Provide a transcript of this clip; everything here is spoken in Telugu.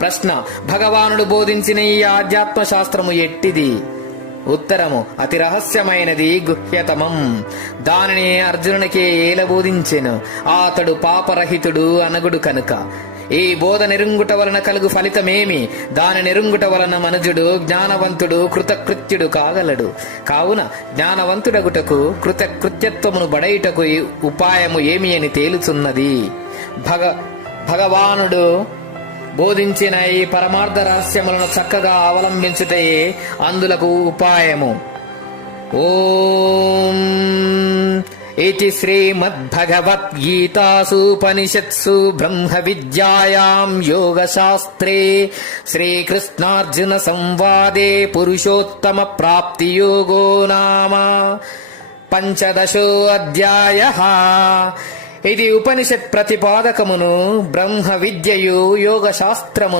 ప్రశ్న: భగవానుడు బోధించిన ఈ ఆధ్యాత్మ శాస్త్రము ఎట్టిది? ఉత్తరము: అతి రహస్యమైనది, గుహ్యతమం. దానిని అర్జునునికి ఏల బోధించెను. అతడు పాపరహితుడు అనగుడు కనుక. ఈ బోధ నెరుంగుట వలన కలుగు ఫలితమేమి? దాని నెరుంగుట వలన మనుజుడు జ్ఞానవంతుడు కృతకృత్యుడు కాగలడు. కావున జ్ఞానవంతుడగుటకు కృతకృత్యత్వమును బడయుటకు ఉపాయము ఏమి అని తేలుచున్నది. భగవానుడు బోధించిన ఈ పరమార్థ రహస్యములను చక్కగా అవలంబించుటయే అందులకు ఉపాయము. ఓం ఇతి శ్రీమద్భగవద్గీతాసూపనిషత్సు బ్రహ్మ విద్యాయాం యోగశాస్త్రే శ్రీకృష్ణార్జున సంవాదే పురుషోత్తమ ప్రాప్తి యోగో నామ పంచదశో అధ్యాయః. ఇది ఉపనిషత్ ప్రతిపాదకమును, బ్రహ్మ విద్యయు యోగ శాస్త్రము